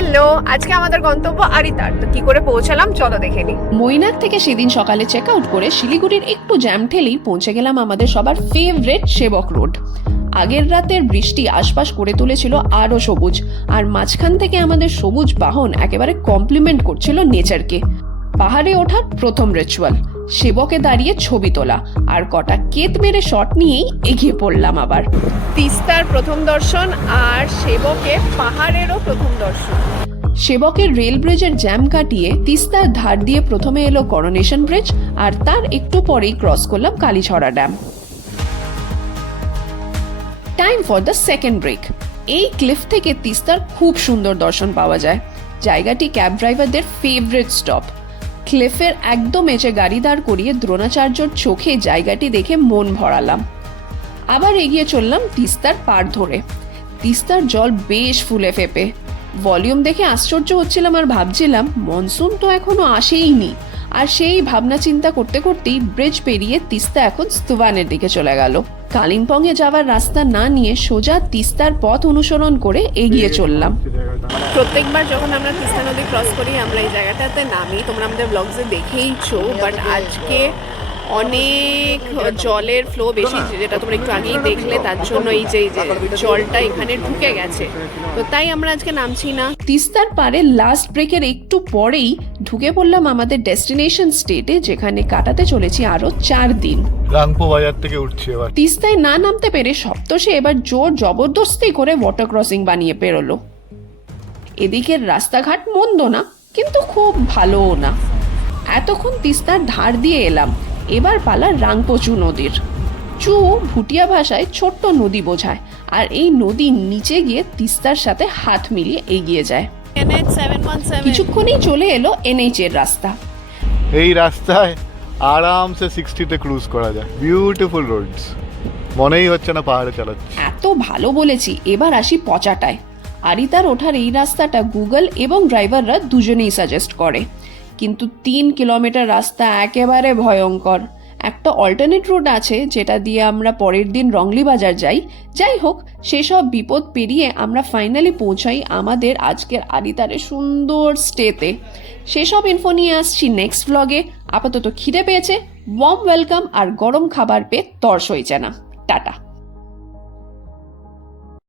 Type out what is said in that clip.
Hello, আজকে আমাদের গন্তব্য আরিতার। তো কি করে পৌঁছালাম চলো দেখে নি। মৈনাক থেকে সেদিন সকালে চেক আউট করে শিলিগুড়ির একটু জ্যাম ঠেলেই পৌঁছে গেলাম আমাদের সবার ফেভারেট সেবক রোড। আগের রাতের বৃষ্টি আশপাশ করে তুলেছিল আরো সবুজ, আর মাঝখান থেকে আমাদের সবুজ বাহন একেবারে কমপ্লিমেন্ট করছিল নেচারকে। পাহাড়ে ওঠার প্রথম রিচুয়াল, সেবকে দাঁড়িয়ে ছবি তোলা আর কটা কেত মেরে শট নিয়েই এগিয়ে পড়লাম আবার। তিস্তার প্রথম দর্শন আর সেবকে পাহাড়েরও প্রথম দর্শন। সেবকের রেল ব্রিজের জ্যাম কাটিয়ে তিস্তার ধার দিয়ে প্রথমে এলো করোনেশন ব্রিজ, আর তার একটু পরেই ক্রস করলাম Kalijhora dam. Time for the second break. এই ক্লিফ থেকে তিস্তার খুব সুন্দর দর্শন পাওয়া যায়। জায়গাটি ক্যাব ড্রাইভারদের ফেভারিট স্টপ। ক্লিফের একদম এসে গাড়ি দাঁড় করিয়ে দ্রোণাচার্যর চোখে জায়গাটি দেখে মন ভরালাম। আবার এগিয়ে চললাম তিস্তার পাড় ধরে। তিস্তার জল বেশ ফুলে ফেপে। ভলিউম দেখে আশ্চর্য হচ্ছিলাম আর ভাবছিলাম মনসুন তো এখনো আসেইনি। আর সেই ভাবনা চিন্তা করতে করতেই ব্রিজ পেরিয়ে তিস্তা এখন স্তুবানের দিকে চলে গেল। কালিম্পংয়ে যাওয়ার রাস্তা না নিয়ে সোজা তিস্তার পথ অনুসরণ করে এগিয়ে চললাম। প্রত্যেকবার যখন আমরা তিস্তা নদী ক্রস করি আমরা এই জায়গাটাতে নামি, তোমরা আমাদের ব্লগসে দেখেইছো। বাট আজকে অনেক জলের ফ্লো বেশি, যেটা তোমরা একটু আগেই দেখলে, তার জন্য এই যে জলটা এখানে ঢুকে গেছে, তো তাই আমরা আজকে নামছি না। তিস্তার পারে লাস্ট ব্রেকের একটু পরেই ঢুকে পড়লাম আমাদের ডেস্টিনেশন স্টেটে, যেখানে কাটাতে চলেছি আরো 4 দিন। রাংপো বাজার থেকে উঠছি এবার। তিস্তায় না নামতে পেরে সপ্তষে এবার জোর জবরদস্তি করে ওয়াটার ক্রসিং বানিয়ে পেরোলো। এদিকের রাস্তাঘাট মন্দ না, কিন্তু খুব ভালোও না। এতক্ষণ তিস্তার ধার দিয়ে এলাম, এবার পালা রাংপোচু নদীর। চু ভুটিয়া ভাষায় ছোট্ট নদী বোঝায়, আর এই নদী নিচে গিয়ে তিস্তার সাথে হাত মিলিয়ে এগিয়ে যায়। NH 717 কিছুক্ষণেই চলে এলো NH এর রাস্তা। এই রাস্তায় আরামসে 60-তে ক্রুজ করা যায়। বিউটিফুল রোডস, মনেই হচ্ছে না পাহাড়ে চালাচ্ছি। এত ভালো বলেছি, এবার আসি পচাটায়। আরিতার ওঠার এই রাস্তাটা গুগল এবং ড্রাইভাররা দুজনেই সাজেস্ট করে, কিন্তু 3 কিলোমিটার রাস্তা একেবারে ভয়ঙ্কর। একটা অল্টারনেট রুট আছে যেটা দিয়ে আমরা পরের দিন রংলি বাজার যাই। যাই হোক, সেসব বিপদ পেরিয়ে আমরা ফাইনালি পৌঁছাই আমাদের আজকের আরিতারের সুন্দর স্টেতে। সেসব ইনফো নিয়ে আসছি নেক্সট ব্লগে। আপাতত খিদে পেয়েছে, ওয়ার্ম ওয়েলকাম আর গরম খাবার পেয়ে তর সইছে না। টাটা।